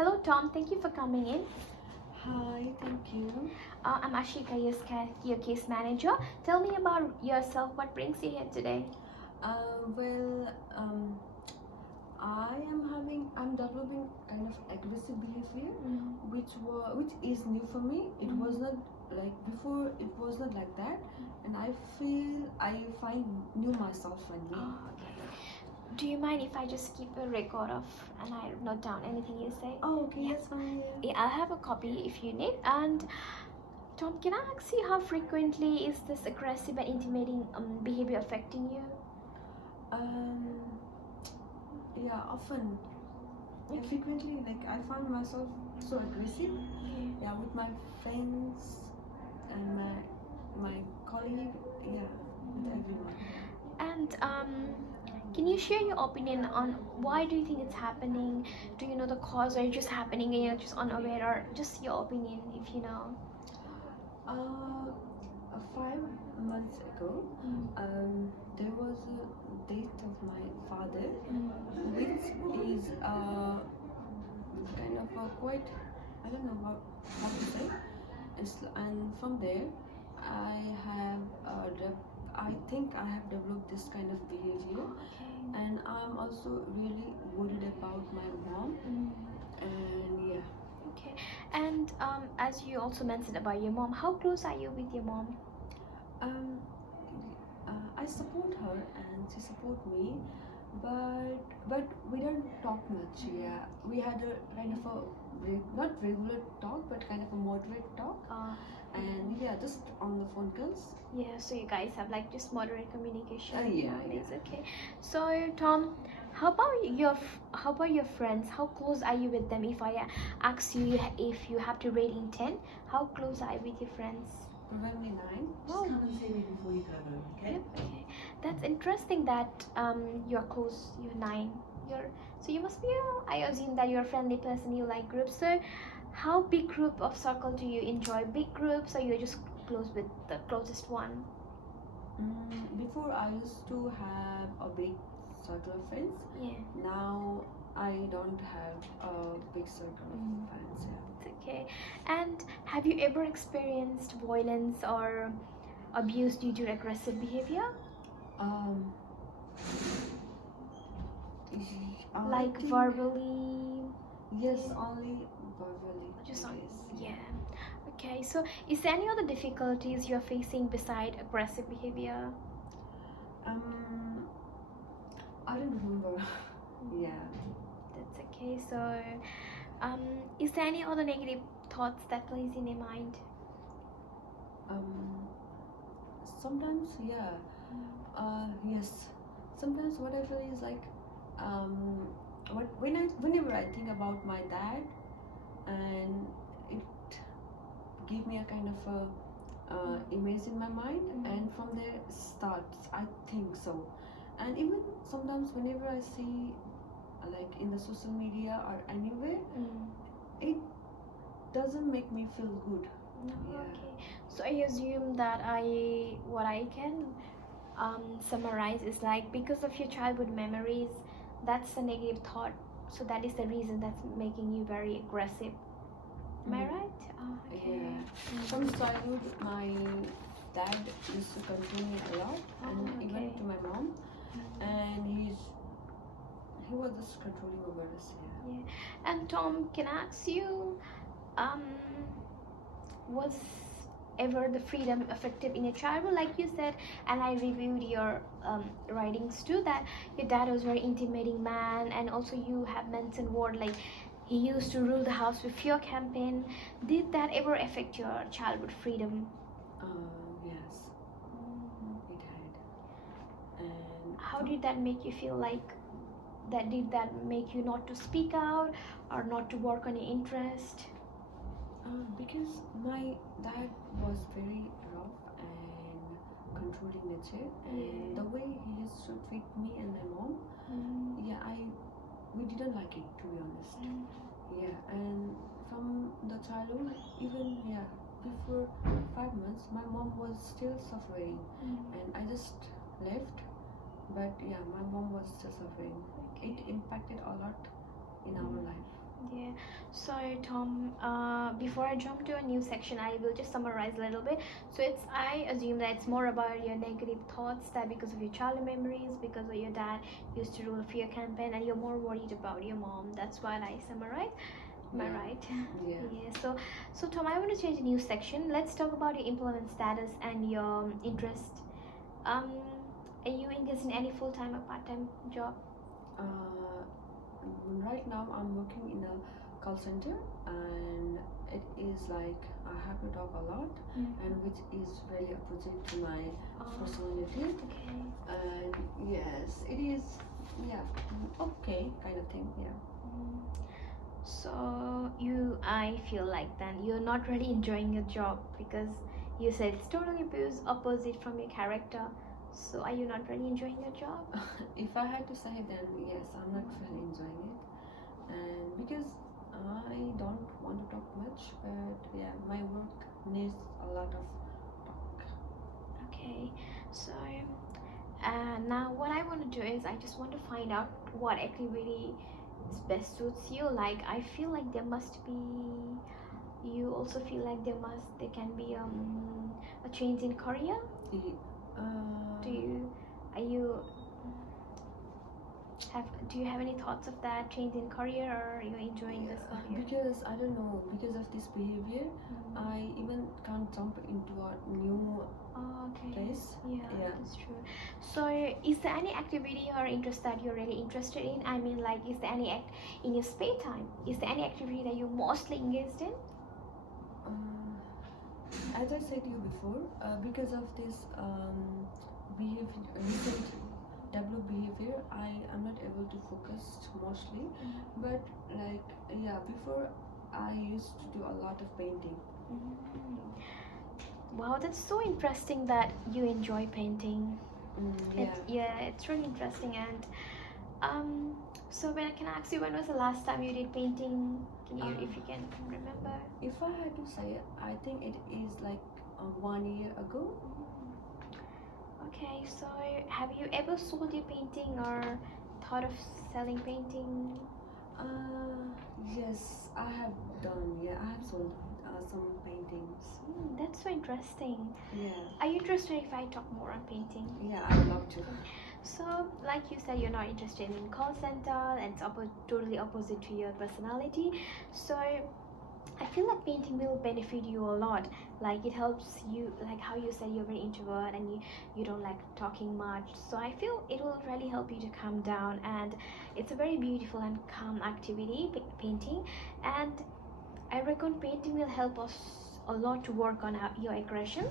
Hello, Tom. Thank you for coming in. Hi, thank you. I'm Ashika, your case manager. Tell me about yourself. What brings you here today? Well, I'm developing kind of aggressive behavior, which is new for me. It was not like before. It was not like that, and I find new myself finally. Oh, okay. Do you mind if I just keep a record of and I note down anything you say? Oh, okay, Yeah. that's fine. Yeah, I'll have a copy if you need. And Tom, can I ask you how frequently is this aggressive and intimidating behavior affecting you? Yeah, often. Yeah, frequently, like I find myself so aggressive. Yeah, with my friends and my colleague. Yeah, with everyone. And can you share your opinion on why do you think it's happening? Do you know the cause, or it's just happening and you're just unaware, or just your opinion if you know? 5 months ago, there was a death of my father, which is kind of a quite, I don't know how to say. And from there, I have I think I have developed this kind of behavior, and I'm also really worried about my mom. And yeah. Okay. And as you also mentioned about your mom, how close are you with your mom? I support her and she support me, but we don't talk much. Yeah, we had a kind of a not regular talk, but kind of a moderate talk. And yeah, just on the phone calls. Yeah, so you guys have like just moderate communication. Yeah. Okay. So Tom, how about your friends? How close are you with them? If I ask you if you have to rate in 10, how close are you with your friends? Probably 9. Just come and see me before you go home, okay? Yep, okay. That's interesting that you're close, you're 9. So you must be I assume that you're a friendly person, you like groups. So how big group of circle do you enjoy? Big groups, or you're just close with the closest one? Before I used to have a big circle of friends. Yeah. Now I don't have a big circle of friends. Yeah. Okay. And have you ever experienced violence or abuse due to aggressive behavior? Like think, verbally? Yes, only verbally. Just on, yes. yeah. Okay. So is there any other difficulties you're facing beside aggressive behavior? I don't remember. Yeah. That's okay. So is there any other negative thoughts that plays in your mind? Sometimes, yeah. Yes. Sometimes what I feel is like, whenever I think about my dad, and it give me a kind of a image in my mind, and from there starts. I think so, and even sometimes whenever I see, like in the social media or anywhere, it doesn't make me feel good. No, Yeah. okay. So I assume that what I can summarize is like, because of your childhood memories, that's a negative thought. So that is the reason that's making you very aggressive. Am I right? Oh, okay. Yeah. From childhood, my dad used to control me a lot, and even to my mom, and he was just controlling over us. Yeah. And Tom, can I ask you, was ever the freedom effective in your childhood? Like you said, and I reviewed your writings too, that your dad was a very intimidating man, and also you have mentioned word like he used to rule the house with fear campaign. Did that ever affect your childhood freedom? Yes, it had. And how did that make you feel? Like did that make you not to speak out or not to work on your interest? Because my dad was very rough and controlling nature, and the way he used to treat me and my mom, we didn't like it, to be honest. Yeah, and from the childhood, even before 5 months, my mom was still suffering, and I just left. But yeah, my mom was still suffering. It impacted a lot in our life. Yeah. So, Tom, before I jump to a new section, I will just summarize a little bit. So, I assume that it's more about your negative thoughts that because of your childhood memories, because of your dad used to rule a fear campaign, and you're more worried about your mom. That's what I summarize. Am I Yeah. right? Yeah. Yeah. So, Tom, I want to change a new section. Let's talk about your employment status and your interest. Um, are you engaged in any full-time or part-time job? Uh, right now I'm working in a call center, and it is like I have to talk a lot, and which is very opposite to my personality. Okay. And yes, it is, yeah, okay, kind of thing, yeah. So I feel like then you're not really enjoying your job because you said it's totally opposite from your character. So are you not really enjoying your job? If I had to say, then yes, I'm not really enjoying it, and because I don't want to talk much, but yeah, my work needs a lot of talk. Okay, so now what I want to do is I just want to find out what activity best suits you. Like I feel like there must be. You also feel like there can be a change in career. Do you are you do you have any thoughts of that change in career, or are you enjoying this career? Because I don't know, because of this behavior, I even can't jump into a new Okay. place. Yeah, Yeah. that's true. So, is there any activity or interest that you're really interested in? I mean, like, is there any act in your spare time? Is there any activity that you're mostly engaged in? As I said to you before, because of this behavior, recent developed behavior, I am not able to focus mostly. But like, yeah, before I used to do a lot of painting. Wow, that's so interesting that you enjoy painting. Yeah. It's really interesting. And so when I can ask you, when was the last time you did painting? If you can remember? If I had to say, I think it is like 1 year ago. Okay, so have you ever sold your painting or thought of selling painting? Yes, I have done. Yeah, I have sold some paintings. That's so interesting. Yeah. Are you interested if I talk more on painting? Yeah, I would love to. So, like you said, you're not interested in call center, and it's totally opposite to your personality. So, I feel like painting will benefit you a lot. Like it helps you, like how you said you're very introvert and you don't like talking much. So I feel it will really help you to calm down, and it's a very beautiful and calm activity, painting. And I reckon painting will help us a lot to work on your aggression,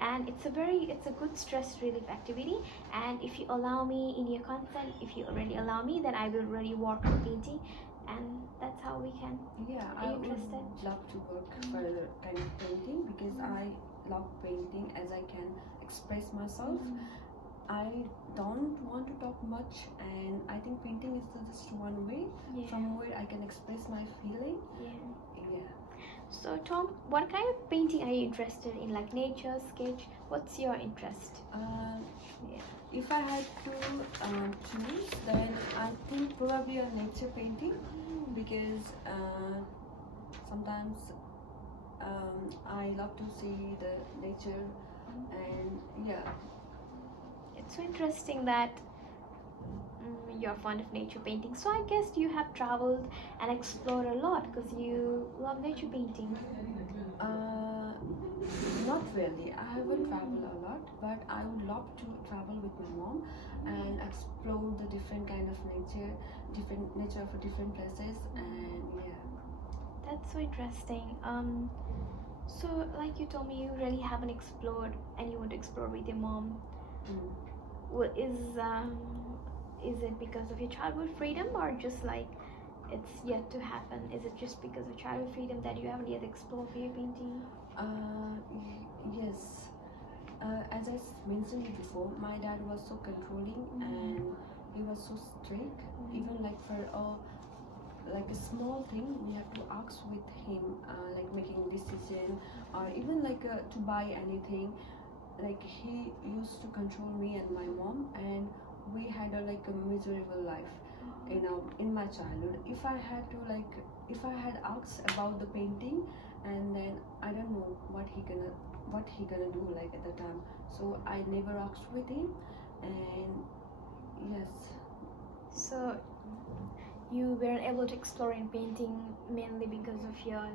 and it's a good stress relief activity. And if you allow me in your consent, if you already allow me, then I will really work on painting, and that's how we can. Yeah, Are I you interested? would love to work for kind of painting, because I love painting as I can express myself. I don't want to talk much, and I think painting is just one way from where I can express my feeling. Yeah. So Tom, what kind of painting are you interested in? Like nature, sketch? What's your interest? If I had to choose, then I think probably a nature painting, because sometimes I love to see the nature, and yeah. It's so interesting that you're fond of nature painting. So I guess you have traveled and explored a lot because you love nature painting. Not really. I haven't traveled a lot, but I would love to travel with my mom and explore the different kind of nature for different places, and yeah. That's so interesting. So like you told me, you really haven't explored, and you want to explore with your mom. Well, is it because of your childhood freedom, or just like it's yet to happen? Is it just because of childhood freedom that you haven't yet explored for your painting? Yes. As I mentioned it before, my dad was so controlling, and he was so strict. Even like for like a small thing, we have to ask with him, like making decision, or even like to buy anything. Like he used to control me and my mom, and we had a like a miserable life. in my childhood. If I had asked about the painting, and then I don't know what he gonna do like at the time. So I never asked with him, and yes. So you weren't able to explore in painting mainly because of your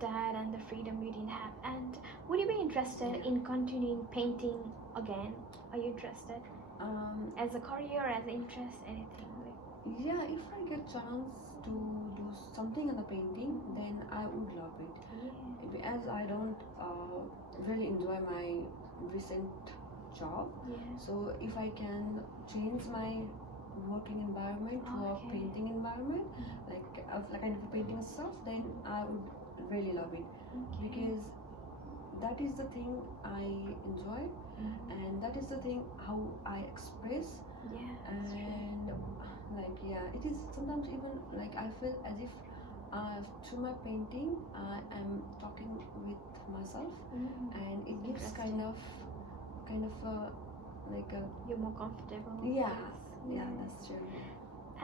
dad and the freedom you didn't have. And would you be interested in continuing painting again? Are you interested as a career, as an interest, anything? Yeah, if I get chance to do something in the painting, then I would love it. Yeah. As I don't really enjoy my recent job, Yeah. so if I can change my working environment to a Okay. painting environment, like kind of painting stuff, then I would really love it, Okay. because that is the thing I enjoy, and that is the thing how I express. Yeah. That's true. And it is sometimes even like I feel as if through my painting I am talking with myself, and it gives kind of like a You're more comfortable. yeah. Yes. Yeah, that's true.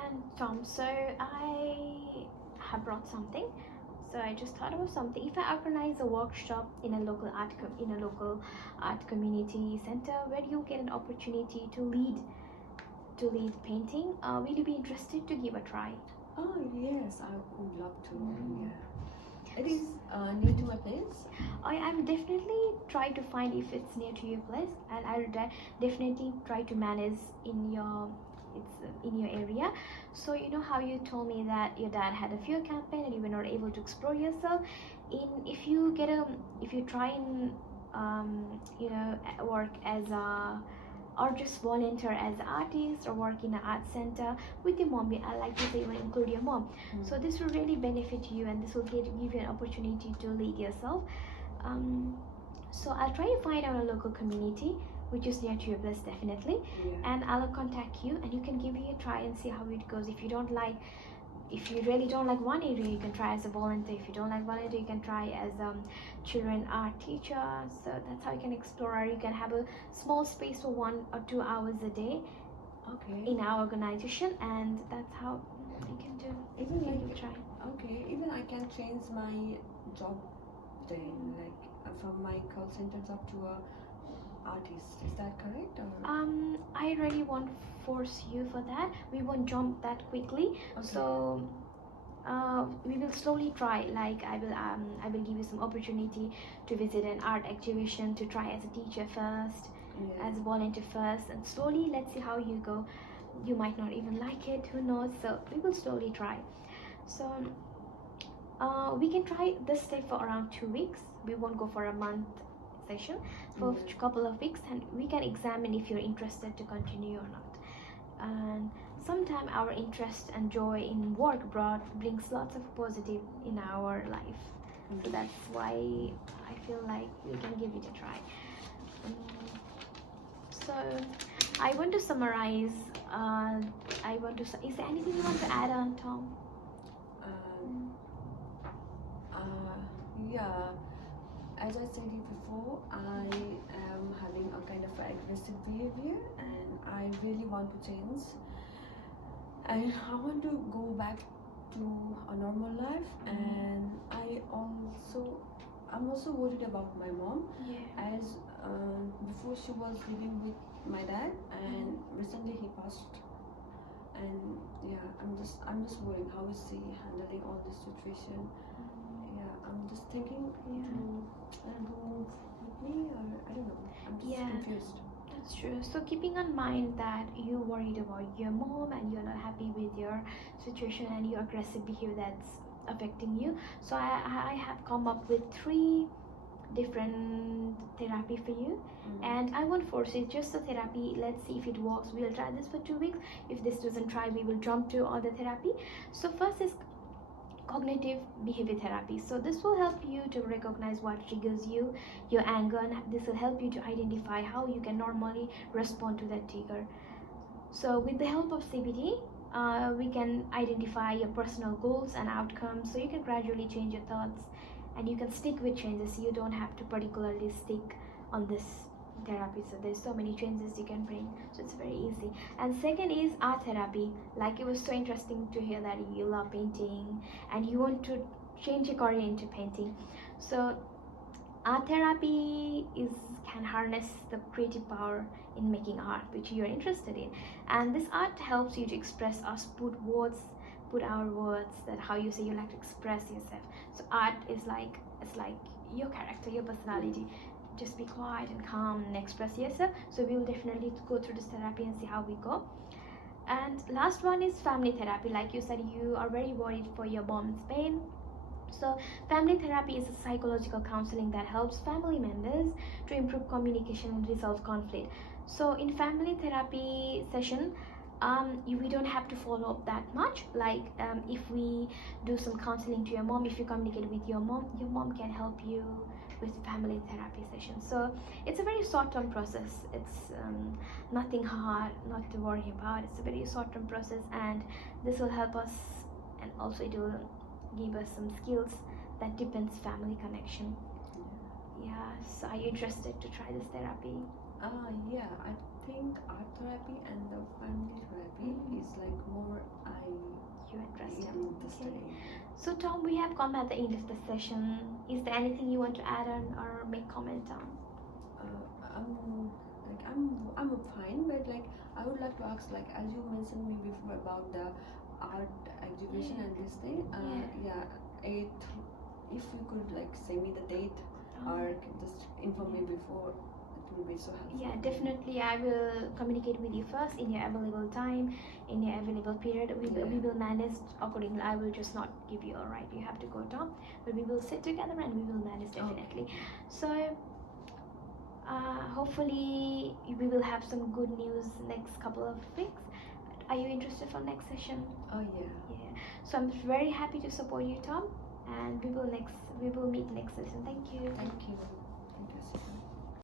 And Tom, so I have brought something. So I just thought about something. If I organize a workshop in a local art community center where you get an opportunity to lead painting, will you be interested to give a try? Oh yes, I would love to. Yeah, it is near to my place. I am definitely try to find if it's near to your place, and I'll definitely try to manage in your area. So you know how you told me that your dad had a few campaign and you were not able to explore yourself. If you try and work as a, or just volunteer as an artist or work in an art center with your mom. I like to say even include your mom. So this will really benefit you, and this will give you an opportunity to lead yourself. So I'll try to find out a local community which is near to your place, definitely. And I'll contact you, and you can give it a try and see how it goes. If you really don't like one area, you can try as a volunteer. If you don't like volunteer, you can try as children art teacher. So that's how you can explore. Or you can have a small space for 1 or 2 hours a day in our organization, and that's how you can do. Even you try. Even I can change my job then, from my call center job to a artist. Is that correct? Or? I really won't force you for that. We won't jump that quickly. So we will slowly try. Like I will give you some opportunity to visit an art exhibition, to try as a teacher first, as a volunteer first, and slowly let's see how you go. You might not even like it, who knows? So we will slowly try. So we can try this stay for around 2 weeks. We won't go for a month session, for a couple of weeks, and we can examine if you're interested to continue or not. And sometimes our interest and joy in work brings lots of positive in our life. So that's why I feel like we can give it a try. So I want to summarize. Is there anything you want to add on, Tom? Yeah. As I said it before, I am having a kind of aggressive behavior, and I really want to change. And I want to go back to a normal life. And I'm also worried about my mom, as before she was living with my dad, and recently he passed. And I'm just worried how is she handling all this situation. I'm just thinking to move with me, or I don't know. I'm just confused. That's true. So keeping in mind that you're worried about your mom and you're not happy with your situation and your aggressive behavior that's affecting you, so I have come up with 3 different therapy for you. And I won't force it, just a therapy. Let's see if it works. We'll try this for 2 weeks. If this doesn't try, we will jump to other therapy. So first is cognitive behavior therapy. So this will help you to recognize what triggers you, your anger, and this will help you to identify how you can normally respond to that trigger. So with the help of CBT, we can identify your personal goals and outcomes, so you can gradually change your thoughts and you can stick with changes. You don't have to particularly stick on this therapy, so there's so many changes you can bring, so it's very easy. And second is art therapy. Like, it was so interesting to hear that you love painting and you want to change your career into painting. So art therapy is can harness the creative power in making art which you're interested in, and this art helps you to express us, put our words, that how you say you like to express yourself. So art is like, it's like your character, your personality. Just be quiet and calm and express yourself. So we will definitely go through this therapy and see how we go. And last one is family therapy. Like you said, you are very worried for your mom's pain. So family therapy is a psychological counseling that helps family members to improve communication and resolve conflict. So in family therapy session, we don't have to follow up that much. Like, if we do some counseling to your mom, if you communicate with your mom can help you with family therapy sessions. So it's a very short-term process. It's nothing hard, not to worry about. It's a very short-term process, and this will help us, and also it will give us some skills that depends family connection. Yeah, so are you interested to try this therapy? Yeah, I think art therapy and the family therapy is like more You're interested. interested Okay. in. So Tom, we have come at the end of the session. Is there anything you want to add on or make comment on? I'm fine, but like I would like to ask, like as you mentioned me before about the art exhibition Yeah. and this thing. It if you could like say me the date or just inform me before, it will be so helpful. Yeah, definitely. I will communicate with you first in your available time, in your available period. We will manage accordingly. I will just not give you, all right, you have to go, Tom, but we will sit together and we will manage definitely. So hopefully we will have some good news next couple of weeks. Are you interested for next session? Oh yeah. Yeah. So I'm very happy to support you, Tom, and we will meet next session. Thank you. Thank you.